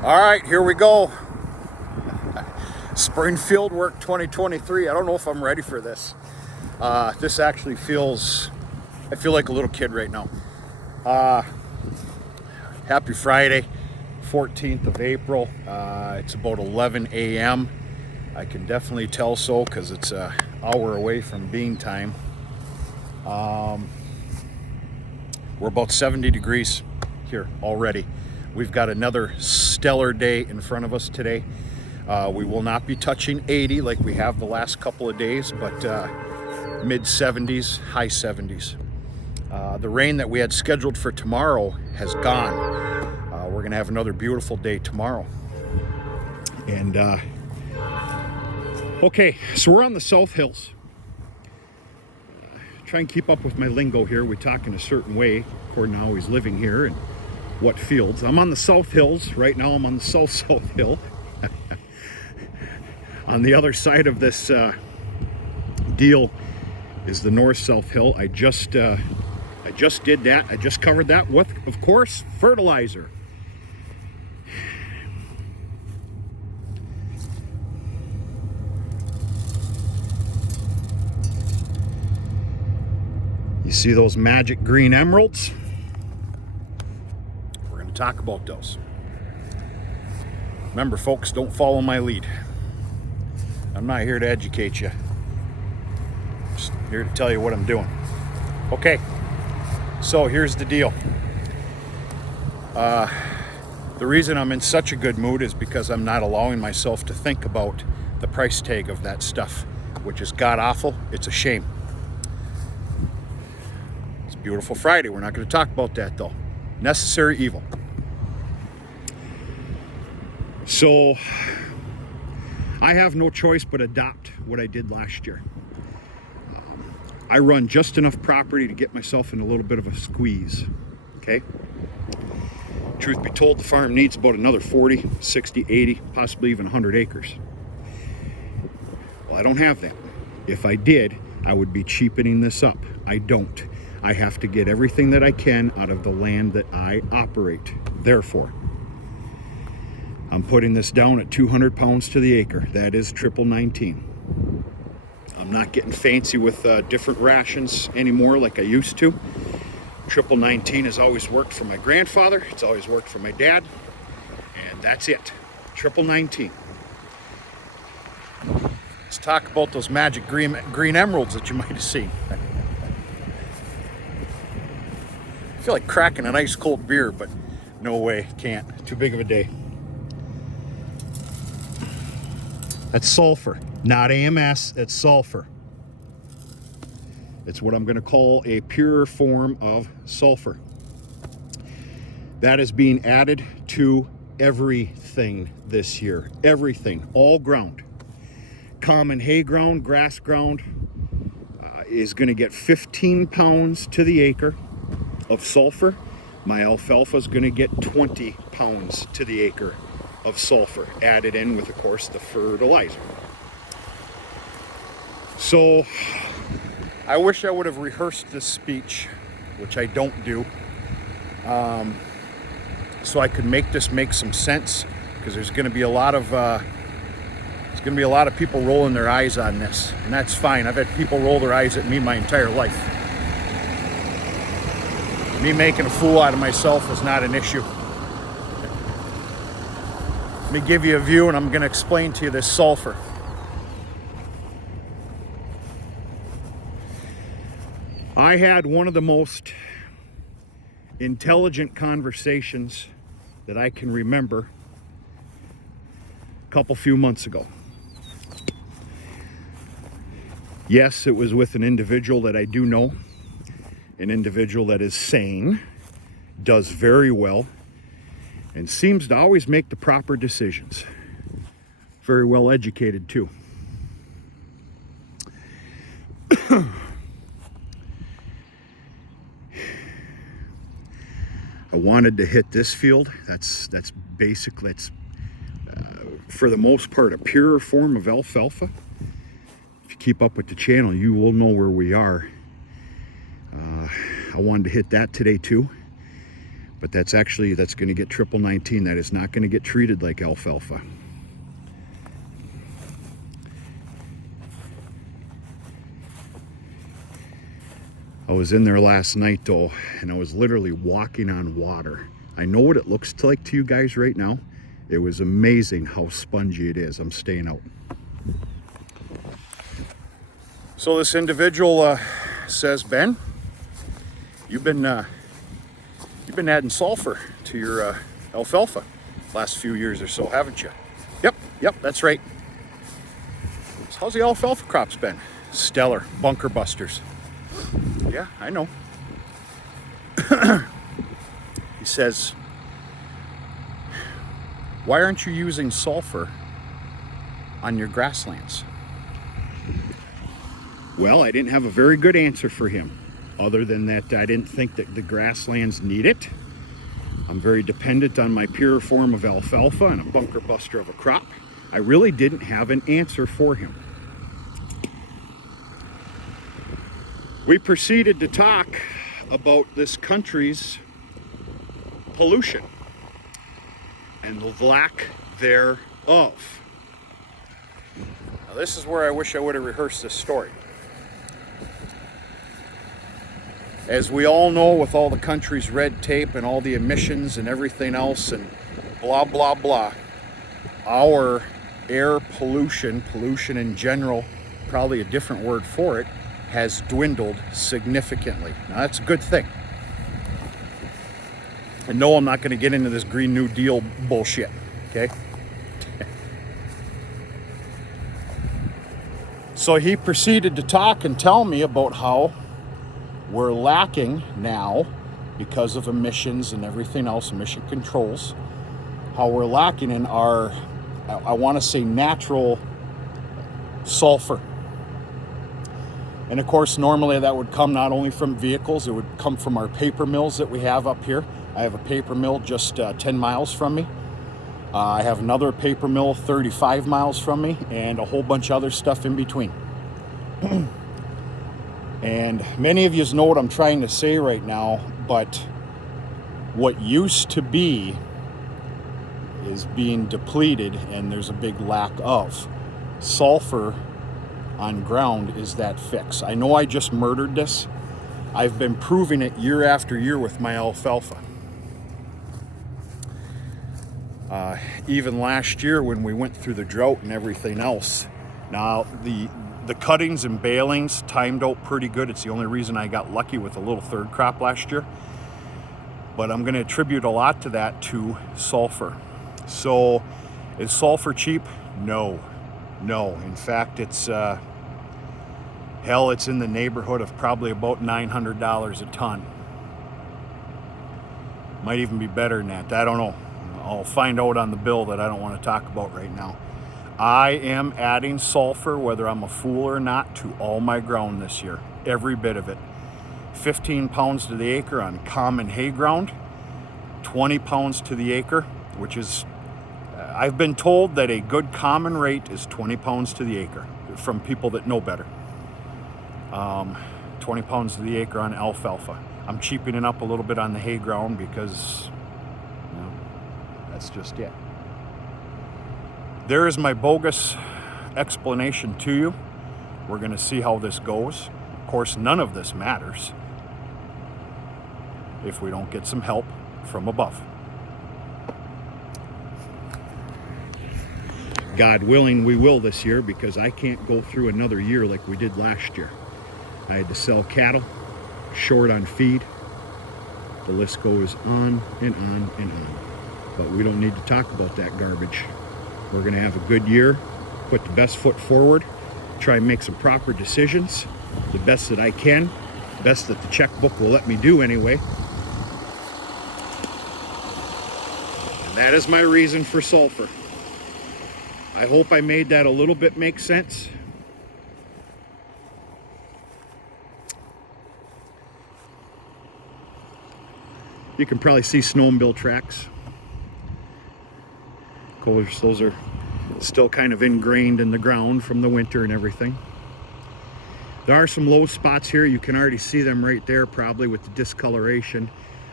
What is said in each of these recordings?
All right, here we go. Spring field work 2023. I don't know if I'm ready for this. This actually I feel like a little kid right now. Happy Friday, 14th of April. It's about 11 a.m. I can definitely tell so because it's an hour away from bean time. We're about 70 degrees here already. We've got another stellar day in front of us today. We will not be touching 80 like we have the last couple of days, but mid 70s, high 70s. The rain that we had scheduled for tomorrow has gone. We're gonna have another beautiful day tomorrow. And okay, so we're on the South Hills. Try and keep up with my lingo here. We talk in a certain way according to how he's living here and what fields. I'm on the South Hills. Right now I'm on the South Hill. On the other side of this deal is the North South Hill. I just did that. I just covered that with, of course, fertilizer. You see those magic green emeralds? We're going to talk about those. Remember, folks, don't follow my lead. I'm not here to educate you. I'm just here to tell you what I'm doing. Okay, so here's the deal. The reason I'm in such a good mood is because I'm not allowing myself to think about the price tag of that stuff, which is god-awful. It's a shame. It's a beautiful Friday. We're not going to talk about that, though. Necessary evil. So I have no choice but adopt what I did last year. I run just enough property to get myself in a little bit of a squeeze, okay? Truth be told, the farm needs about another 40, 60, 80, possibly even 100 acres. Well, I don't have that. If I did, I would be cheapening this up. I don't. I have to get everything that I can out of the land that I operate. Therefore, I'm putting this down at 200 pounds to the acre. That is triple 19. I'm not getting fancy with different rations anymore like I used to. Triple 19 has always worked for my grandfather. It's always worked for my dad. And that's it. Triple 19. Let's talk about those magic green emeralds that you might have seen. I feel like cracking an ice cold beer, but no way, can't. Too big of a day. That's sulfur, not AMS, it's sulfur. It's what I'm going to call a pure form of sulfur. That is being added to everything this year. Everything, all ground. Common hay ground, grass ground is going to get 15 pounds to the acre of sulfur. My alfalfa is going to get 20 pounds to the acre of sulfur added in with, of course, the fertilizer. So I wish I would have rehearsed this speech, which I don't do, so I could make this make some sense, because there's going to be a lot of people rolling their eyes on this, and that's fine. I've had people roll their eyes at me my entire life. Me making a fool out of myself is not an issue. Let me give you a view, and I'm going to explain to you this sulfur. I had one of the most intelligent conversations that I can remember a few months ago. Yes, it was with an individual that I do know, an individual that is sane, does very well, and seems to always make the proper decisions. Very well educated, too. I wanted to hit this field. That's basically, it's for the most part a pure form of alfalfa. If you keep up with the channel, you will know where we are. I wanted to hit that today too. But that's going to get triple 19. That is not going to get treated like alfalfa. I was in there last night though, and I was literally walking on water. I know what it looks like to you guys right now. It was amazing how spongy it is. I'm staying out. So this individual says, Ben, you've been adding sulfur to your alfalfa last few years or so, haven't you? Yep, that's right. So how's the alfalfa crops been? Stellar, bunker busters. Yeah, I know. He says, why aren't you using sulfur on your grasslands? Well, I didn't have a very good answer for him, other than that I didn't think that the grasslands need it. I'm very dependent on my pure form of alfalfa and a bunker buster of a crop. I really didn't have an answer for him. We proceeded to talk about this country's pollution and the lack thereof. Now, this is where I wish I would have rehearsed this story. As we all know, with all the country's red tape and all the emissions and everything else and blah, blah, blah, our air pollution in general, probably a different word for it, has dwindled significantly. Now that's a good thing. And no, I'm not going to get into this Green New Deal bullshit, okay? So he proceeded to talk and tell me about how we're lacking now, because of emissions and everything else, emission controls, how we're lacking in our, I want to say, natural sulfur. And of course, normally that would come not only from vehicles, it would come from our paper mills that we have up here. I have a paper mill just 10 miles from me. I have another paper mill 35 miles from me, and a whole bunch of other stuff in between. And many of you know what I'm trying to say right now, but what used to be is being depleted, and there's a big lack of. Sulfur on ground is that fix. I know I just murdered this. I've been proving it year after year with my alfalfa. Even last year when we went through the drought and everything else. Now the cuttings and balings timed out pretty good. It's the only reason I got lucky with a little third crop last year. But I'm going to attribute a lot to that to sulfur. So is sulfur cheap? No. In fact, it's hell, it's in the neighborhood of probably about $900 a ton. Might even be better than that. I don't know. I'll find out on the bill that I don't want to talk about right now. I am adding sulfur, whether I'm a fool or not, to all my ground this year. Every bit of it. 15 pounds to the acre on common hay ground. 20 pounds to the acre, which is, I've been told that a good common rate is 20 pounds to the acre from people that know better. 20 pounds to the acre on alfalfa. I'm cheapening up a little bit on the hay ground because, you know, that's just it. There is my bogus explanation to you. We're going to see how this goes. Of course, none of this matters if we don't get some help from above. God willing, we will this year, because I can't go through another year like we did last year. I had to sell cattle, short on feed. The list goes on and on and on. But we don't need to talk about that garbage. We're going to have a good year, put the best foot forward, try and make some proper decisions, the best that I can, best that the checkbook will let me do anyway. And that is my reason for sulfur. I hope I made that a little bit make sense. You can probably see snowmobile tracks. Of course, those are still kind of ingrained in the ground from the winter and everything. There are some low spots here. You can already see them right there, probably with the discoloration.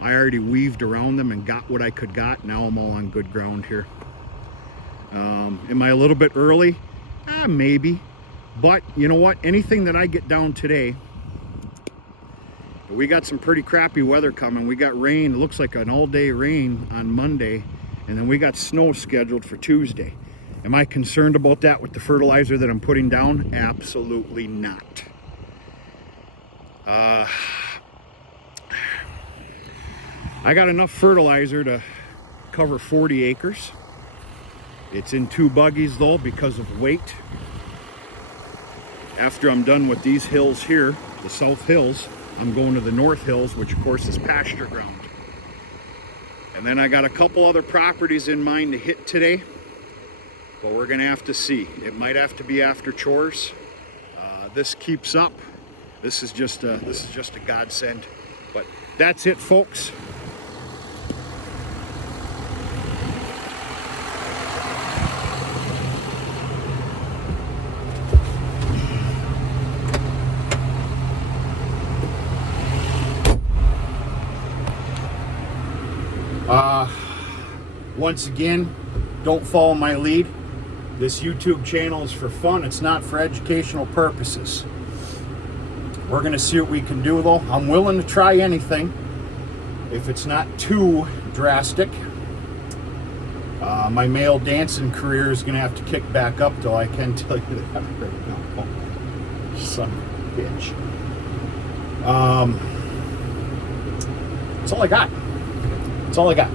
I already weaved around them and got what I could got. Now I'm all on good ground here. Am I a little bit early? Maybe. But you know what? Anything that I get down today, we got some pretty crappy weather coming. We got rain. It looks like an all-day rain on Monday, and then we got snow scheduled for Tuesday. Am I concerned about that with the fertilizer that I'm putting down? Absolutely not. I got enough fertilizer to cover 40 acres. It's in 2 buggies though because of weight. After I'm done with these hills here, the South Hills, I'm going to the North Hills, which of course is pasture ground. And then I got a couple other properties in mind to hit today, but we're gonna have to see. It might have to be after chores. This keeps up. This is just a godsend. But that's it, folks. Once again, don't follow my lead. This YouTube channel is for fun. It's not for educational purposes. We're gonna see what we can do though. I'm willing to try anything if it's not too drastic. My male dancing career is gonna have to kick back up though, I can tell you that right now. Son of a bitch. That's all I got. That's all I got.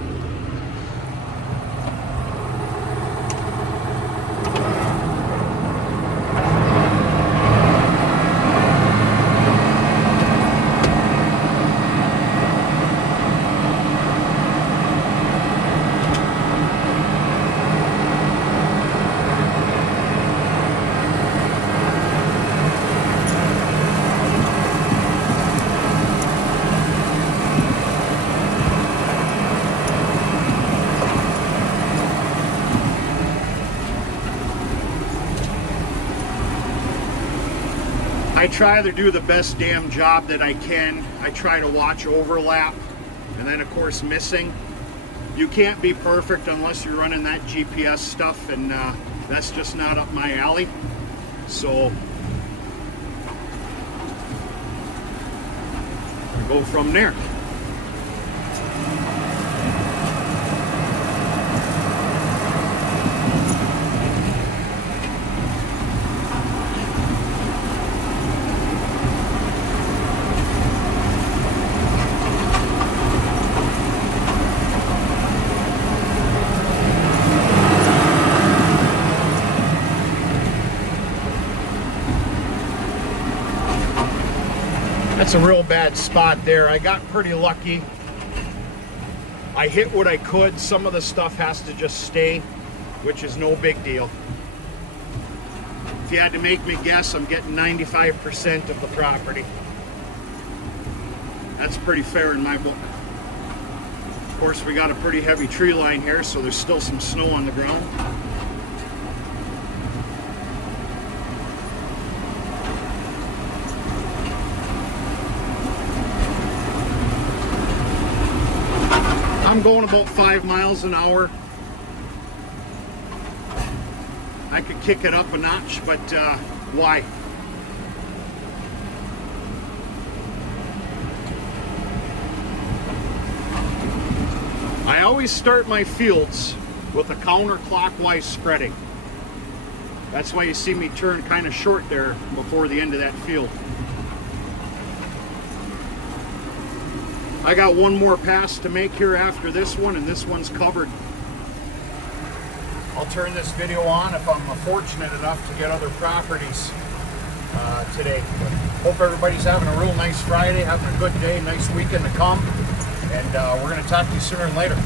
I try to do the best damn job that I can. I try to watch overlap, and then of course missing. You can't be perfect unless you're running that GPS stuff, and that's just not up my alley. So I go from there. That's a real bad spot there. I got pretty lucky. I hit what I could. Some of the stuff has to just stay, which is no big deal. If you had to make me guess, I'm getting 95% of the property. That's pretty fair in my book. Of course, we got a pretty heavy tree line here, so there's still some snow on the ground. I'm going about 5 miles an hour. I could kick it up a notch, but why? I always start my fields with a counterclockwise spreading. That's why you see me turn kind of short there before the end of that field. I got one more pass to make here after this one, and this one's covered. I'll turn this video on if I'm fortunate enough to get other properties today. But hope everybody's having a real nice Friday, having a good day, nice weekend to come, and we're going to talk to you sooner than later.